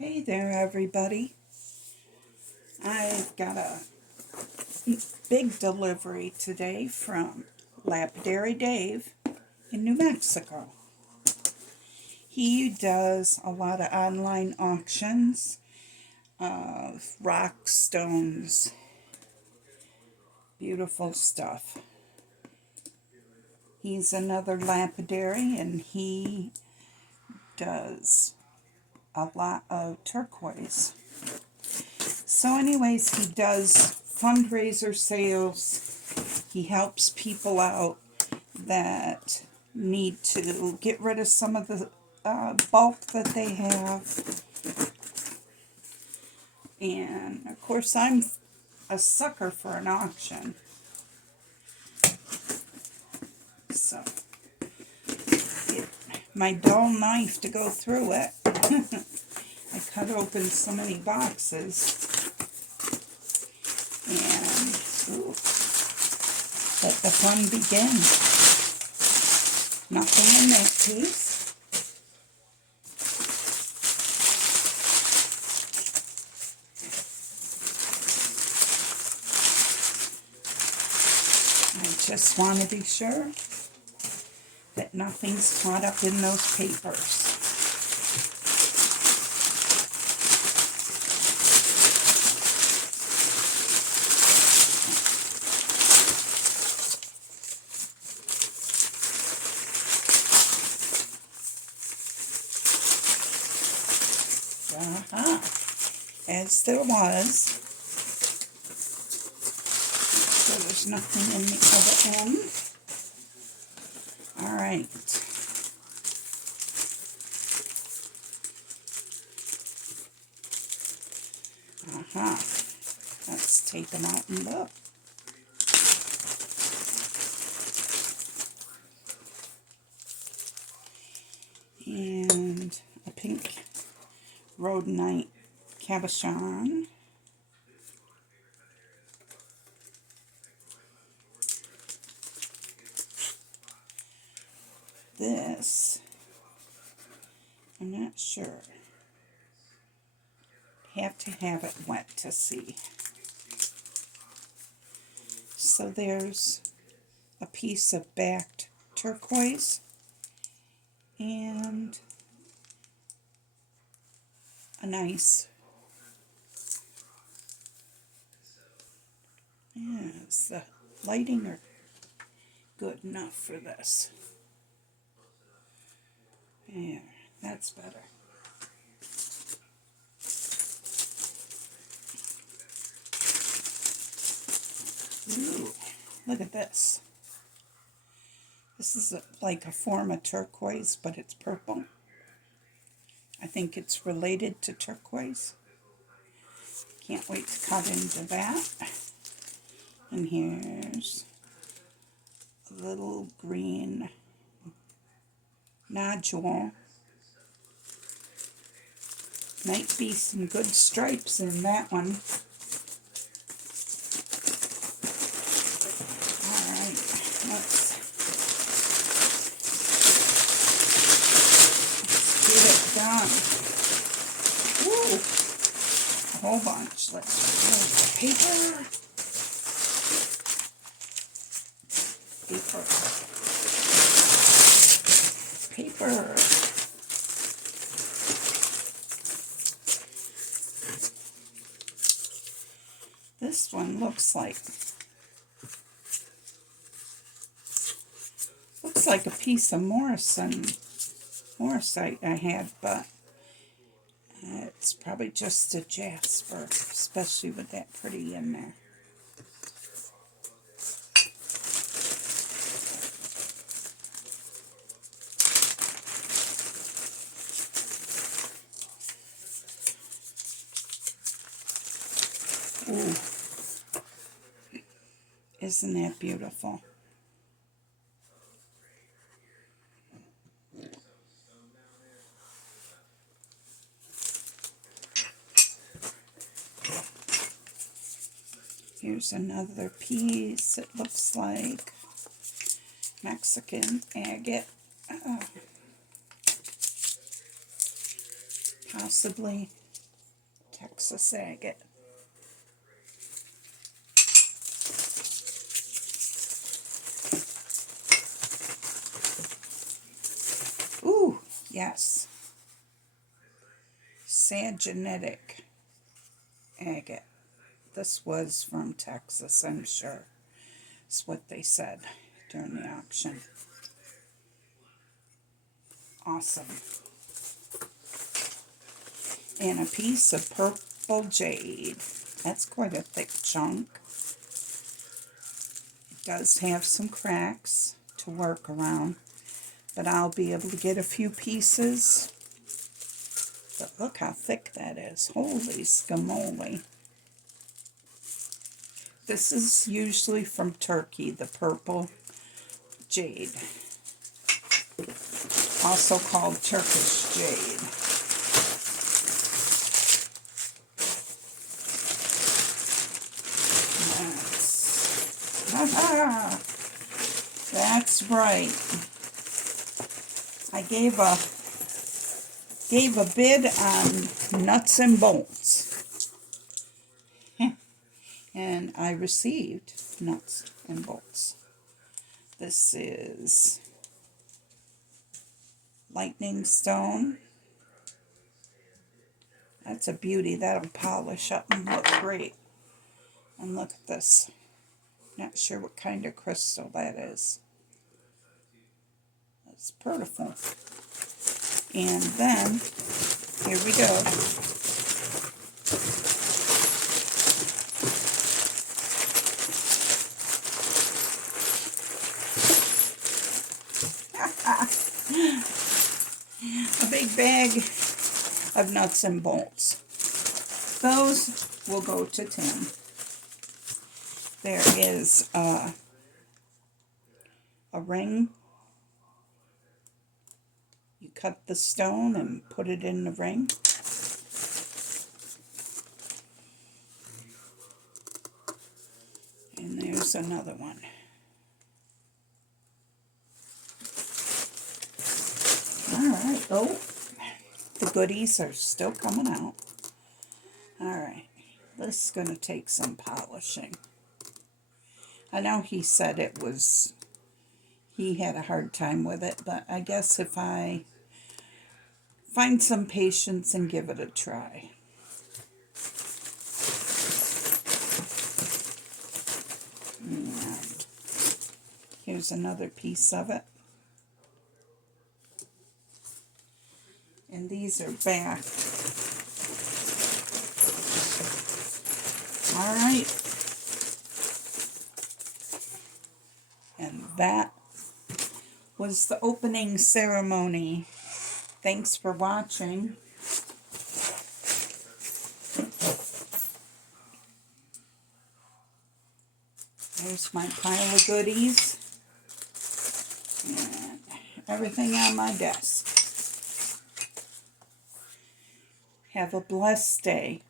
Hey there, everybody. I've got a big delivery today from Lapidary Dave in New Mexico. He does a lot of online auctions of rock stones, beautiful stuff. He's another lapidary and he does a lot of turquoise. So anyways, he does fundraiser sales. He helps people out that need to get rid of some of the bulk that they have. And of course, I'm a sucker for an auction. So, my dull knife to go through it. I cut open so many boxes. And let the fun begin. Nothing in that piece. I just want to be sure that nothing's caught up in those papers. As there was. So there's nothing in the other end. Alright. Let's take them out and look. And a pink rhodonite cabochon. This, I'm not sure. Have to have it wet to see. So there's a piece of backed turquoise and a nice, is the lighting are good enough for this. Yeah, that's better. Ooh, look at this. This is like a form of turquoise, but it's purple. I think it's related to turquoise. Can't wait to cut into that. And here's a little green nodule. Might be some good stripes in that one. Alright, let's get it done. Woo! A whole bunch. Let's remove the paper. Paper. This one looks like a piece of Morrisite I had, but it's probably just a jasper, especially with that pretty in there. Ooh. Isn't that beautiful? Here's another piece. It looks like Mexican agate. Possibly Texas agate. Ooh, yes. Sagenetic agate. This was from Texas, I'm sure. That's what they said during the auction. Awesome. And a piece of purple jade. That's quite a thick chunk. It does have some cracks to work around, but I'll be able to get a few pieces. But look how thick that is. Holy scamoli. This is usually from Turkey, the purple jade. Also called Turkish jade. That's right. I gave a bid on nuts and bolts. And I received nuts and bolts. This is lightning stone. That's a beauty. That'll polish up and look great. And look at this. Not sure what kind of crystal that is. It's beautiful. And then, here we go. A big bag of nuts and bolts. Those will go to Tim. There is a ring. You cut the stone and put it in the ring. And there's another one. Alright, oh, the goodies are still coming out. Alright, this is going to take some polishing. I know he said he had a hard time with it, but I guess if I find some patience and give it a try. And here's another piece of it. And these are back. Alright. And that was the opening ceremony. Thanks for watching. There's my pile of goodies. And everything on my desk. Have a blessed day.